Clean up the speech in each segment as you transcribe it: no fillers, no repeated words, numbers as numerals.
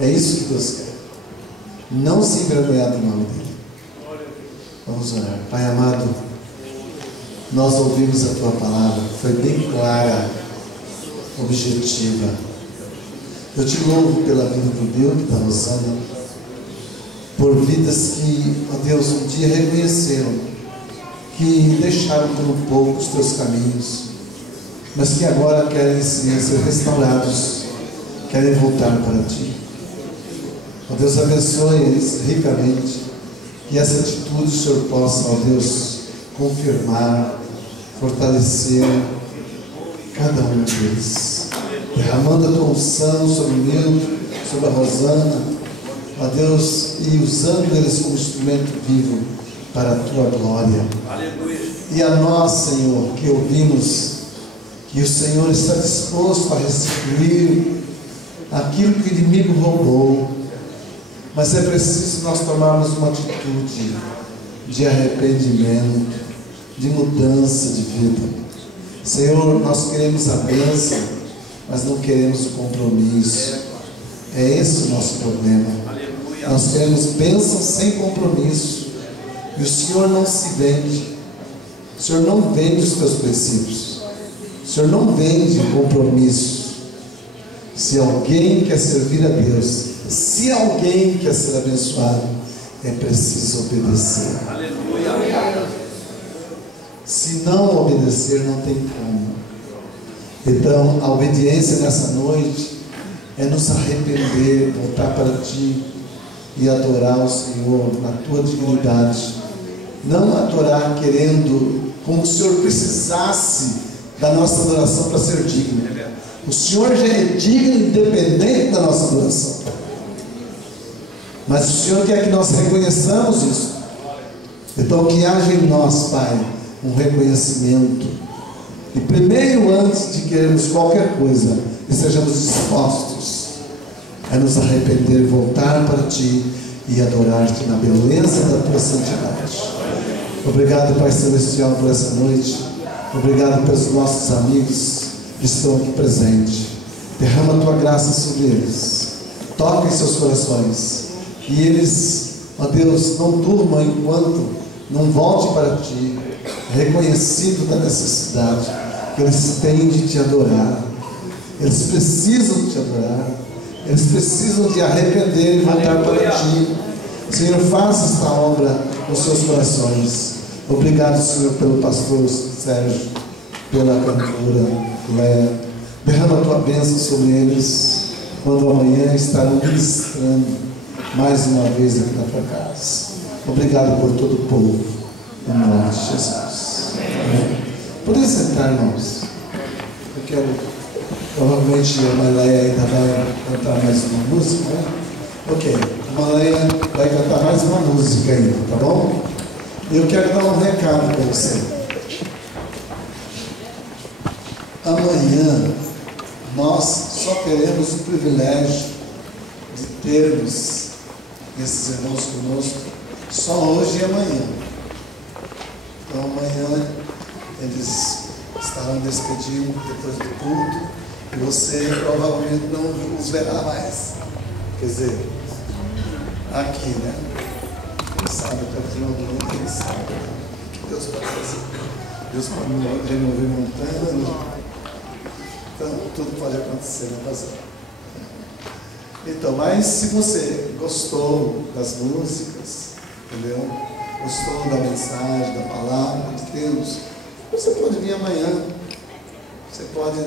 É isso que Deus quer. Não se envergonhar do nome dele. Vamos orar. Pai amado, nós ouvimos a tua palavra, foi bem clara, objetiva. Eu te louvo pela vida do Bildo, da Rosana, por vidas que, ó Deus, um dia reconheceram que deixaram por um pouco os teus caminhos, mas que agora querem ser restaurados, querem voltar para ti. Ó Deus, abençoe eles ricamente, que essa atitude o Senhor possa, ó Deus, confirmar, fortalecer cada um deles, derramando a tua unção sobre o Milton, sobre a Rosana, ó Deus, e usando eles como instrumento vivo para a tua glória. Aleluia. E a nós, Senhor, que ouvimos que o Senhor está disposto a restituir aquilo que o inimigo roubou, mas é preciso nós tomarmos uma atitude de arrependimento, de mudança de vida. Senhor, nós queremos a bênção, mas não queremos o compromisso. É esse o nosso problema. Nós queremos bênção sem compromisso, e o Senhor não se vende. O Senhor não vende os teus princípios. O Senhor não vende compromisso. Se alguém quer servir a Deus, se alguém quer ser abençoado, é preciso obedecer. Aleluia. Se não obedecer, não tem como. Então, a obediência nessa noite é nos arrepender, voltar para ti e adorar o Senhor na tua dignidade. Não adorar querendo, como se o Senhor precisasse da nossa adoração para ser digno. O Senhor já é digno, independente da nossa adoração. Mas o Senhor quer que nós reconheçamos isso. Então que haja em nós, Pai, um reconhecimento. E primeiro, antes de querermos qualquer coisa, estejamos dispostos a nos arrepender, voltar para Ti e adorar-Te na beleza da Tua santidade. Obrigado, Pai Celestial, por essa noite. Obrigado pelos nossos amigos que estão aqui presentes. Derrama a Tua graça sobre eles. Toca em seus corações. Que eles, ó Deus, não durmam enquanto não volte para Ti, reconhecido da necessidade que eles têm de Te adorar. Eles precisam Te adorar. Eles precisam de arrepender e voltar para Ti. Senhor, faça esta obra nos seus corações. Obrigado, Senhor, pelo pastor Sérgio, pela cantora Léa. Derrama a Tua bênção sobre eles, quando amanhã estarão ministrando mais uma vez aqui na Tua casa. Obrigado por todo o povo, em nome de Jesus. Amém. Podem sentar, irmãos. Eu quero, provavelmente a Maléia ainda vai cantar mais uma música, né? Ok, a Maléia vai cantar mais uma música ainda, tá bom? E eu quero dar um recado para você. Amanhã nós só teremos o privilégio de termos esses irmãos conosco só hoje e amanhã. Então amanhã eles estarão despedindo depois do culto e você provavelmente não os verá mais. Quer dizer, aqui, né? Quem sabe até o final do mundo, quem sabe o que Deus pode fazer. Deus pode remover montanhas. Então, tudo pode acontecer na razão. Então, mas se você gostou das músicas, entendeu? Gostou da mensagem, da palavra de Deus, você pode vir amanhã. Você pode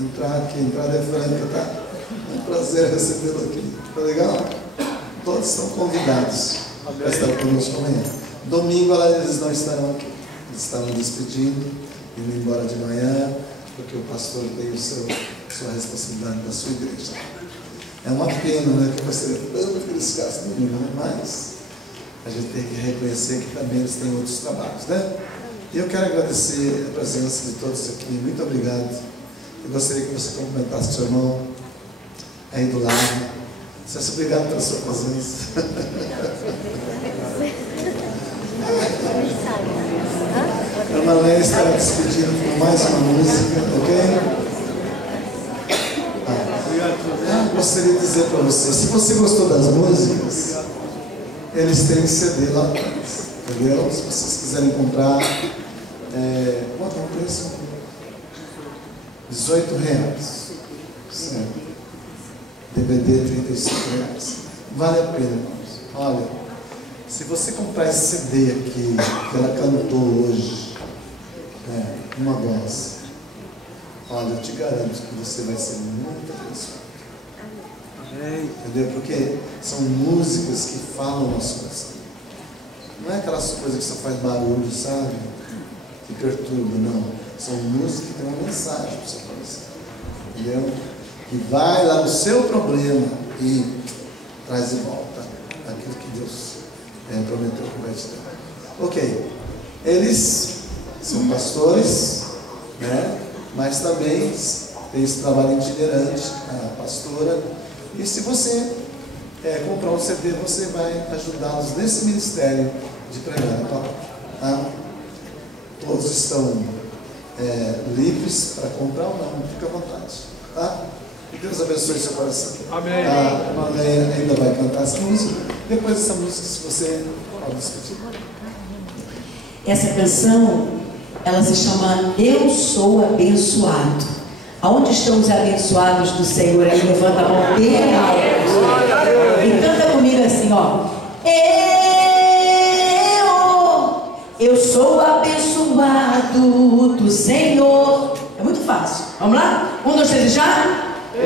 entrar aqui, entrada é franca, tá? É um prazer recebê-lo aqui. Tá legal? Todos são convidados para estar conosco amanhã. Domingo eles não estarão aqui. Eles estarão despedindo, indo embora de manhã, porque o pastor tem sua responsabilidade da sua igreja. É uma pena, né, que eu gostaria tanto que eles ficassem domingo, né? Mas a gente tem que reconhecer que também eles têm outros trabalhos, né? E eu quero agradecer a presença de todos aqui. Muito obrigado. Eu gostaria que você cumprimentasse seu irmão aí do lado. Seja obrigado pela sua presença. A Maléia estará despedindo com mais uma música, ok? gostaria de dizer para você, se você gostou das músicas, eles têm CD lá atrás, entendeu? Se vocês quiserem comprar, quanto é o preço? R$18, certo? DVD R$35. Vale a pena, irmãos. Olha, se você comprar esse CD aqui, que ela cantou hoje, uma voz, olha, eu te garanto que você vai ser muito abençoado. Entendeu? Porque são músicas que falam o nosso coração. Não é aquelas coisas que só faz barulho, sabe? Que perturba, não. São músicas que têm uma mensagem para o seu coração. Entendeu? Que vai lá no seu problema e traz de volta aquilo que Deus prometeu que vai te dar. Ok. Eles são pastores, né? Mas também tem esse trabalho itinerante, a pastora. E se você comprar um CD, você vai ajudá-los nesse ministério de pregar a palavra. Tá? Todos estão livres para comprar ou não, fica à vontade. Tá? Que Deus abençoe seu coração. Amém. A Marlene ainda vai cantar essa música. Depois dessa música, se você pode discutir. Essa canção, ela se chama Eu Sou Abençoado. Aonde estão os abençoados do Senhor? Aí levanta a mão bem alto e canta comigo assim, ó. Eu sou abençoado do Senhor. É muito fácil. Vamos lá? 1, 2, 3 e já? Eu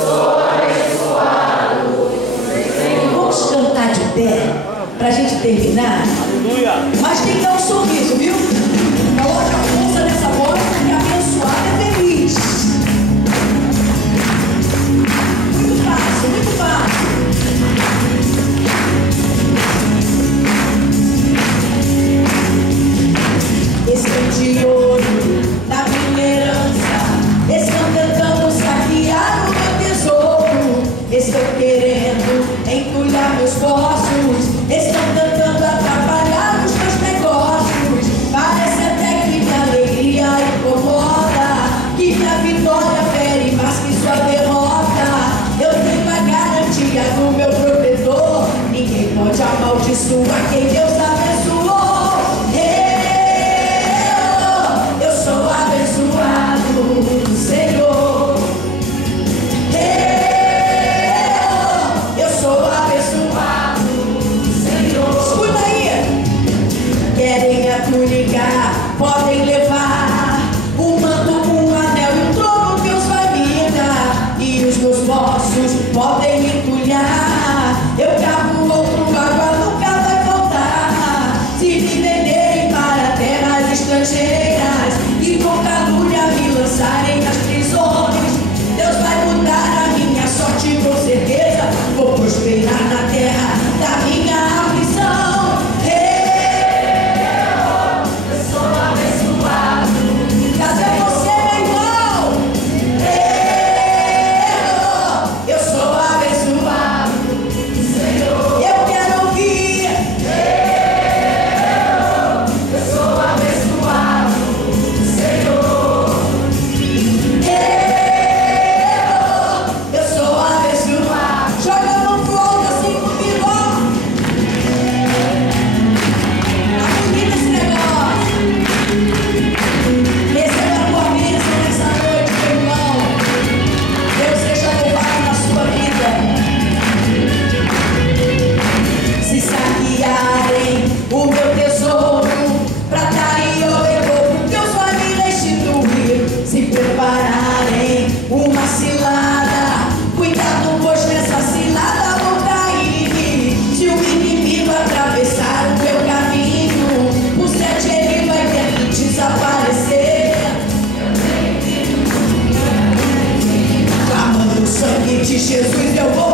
sou abençoado do Senhor. Vamos cantar de pé para a gente terminar? Aleluia. Mas tem que dar um sorriso, viu? Coloca a força nessa voz, porque abençoado é feliz. Muito fácil, muito fácil. Esse de ouro da minha herança, estão tentando saquear o meu tesouro, estão querendo entulhar meus poços, estão tentando atrapalhar os meus negócios. Parece até que minha alegria incomoda, que minha vitória fere mais que sua derrota. Eu tenho a garantia do meu protetor, ninguém pode amaldiçoar quem Deus abençoou. Eu sou abençoado do Senhor. Eu sou abençoado do Senhor. Escuta aí. Querem me atunicar, podem levar um manto, um anel e um trono, Deus vai me dar. E os meus poços podem me entulhar. Eu cavo outro, água nunca vai faltar. Se me venderem para terras estrangeiras e com calúnia me lançarem nas prisões, Deus vai mudar a minha sorte com certeza. Vou prosperar na terra da minha aflição. Eu sou abençoado. Cadê você, meu irmão? Eu sou abençoado, Senhor. Eu quero ouvir. Eu sou abençoado, Senhor. Eu sou abençoado. Joga a mão pro alto assim comigo, ó. Tá bonito esse negócio. Receba a tua bênção nessa noite, meu irmão. Deus seja louvado na sua vida. Se saquearem o meu tesouro, prata e ouro, Deus vai me restituir. Se prepararem uma cilada, cuidado, pois nessa cilada vou cair. Se o inimigo atravessar o meu caminho, o 7 ele vai ter que desaparecer. Clamando o sangue de Jesus, eu vou